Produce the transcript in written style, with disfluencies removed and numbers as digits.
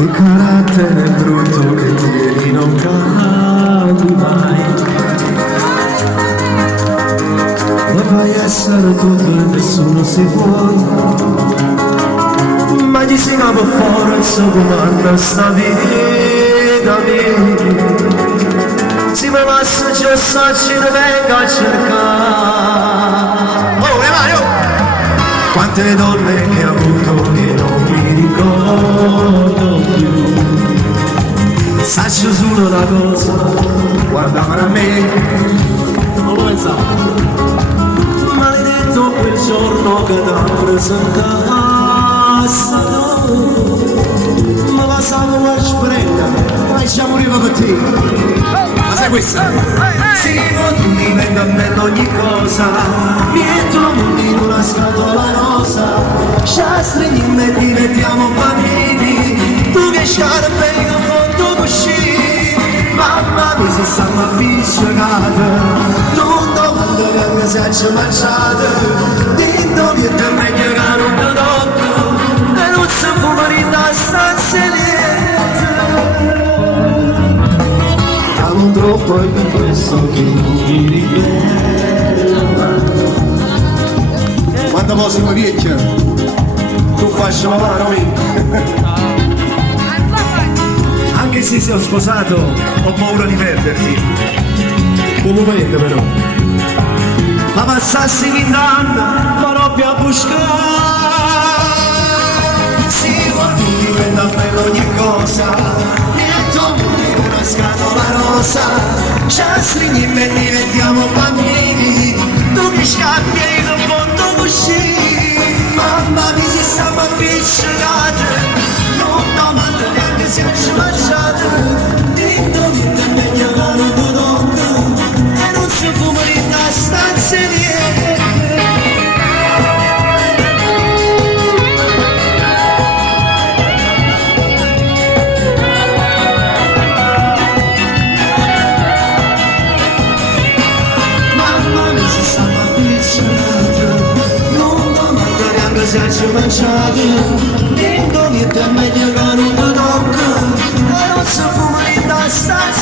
Che carattere brutto che tieni non cambi mai. E vai a essere tutto e nessuno si può. Ma gli si cava fuori il suo comando sta vita mia. Si mi passa già ci ne venga a cercare. Oh, le mani, oh! Quante donne che ho avuto che non mi ricordo più. Saccio solo una cosa, guardavano a me. Non lo pensavo. Maledetto quel giorno che t'ha preso in casa. Ma passavo la sprenda, ma ci moriva per te. Ma sai questa? Sì, tu mi vengo a me ogni cosa. Niente mondi in una scatola rosa. Ci stringiamo e diventiamo bambini. Tu che sciarpe io foto così. Mamma mi si stanno avvicinate. Non domando che si è mangiato. Dito che te meglio che non ti tocco. E non si può morire da stanza niente. Amo troppo e per questo che non mi ribella. Quando posso mi piaccia? Tu faccio la mano anche se sei sposato ho paura di perderti. Un momento però. Ma passassi in danno farò più a buscare. Sì, guardi diventa bello ogni cosa. Niente in una scatola rosa. Ci stringiamo e diventiamo bambini. Tu mi scappi e io non posso uscire. Mamma mi si stanno avvicinate. Non domando neanche se ci mangiate. Dito che te meglio che non ti tocco. E non si fuma in da stanza niente. Mamma mi si stanno avvicinate. Non domando neanche se ci mangiate. Dito che te meglio che non ti tocco. E non si fuma in da stanza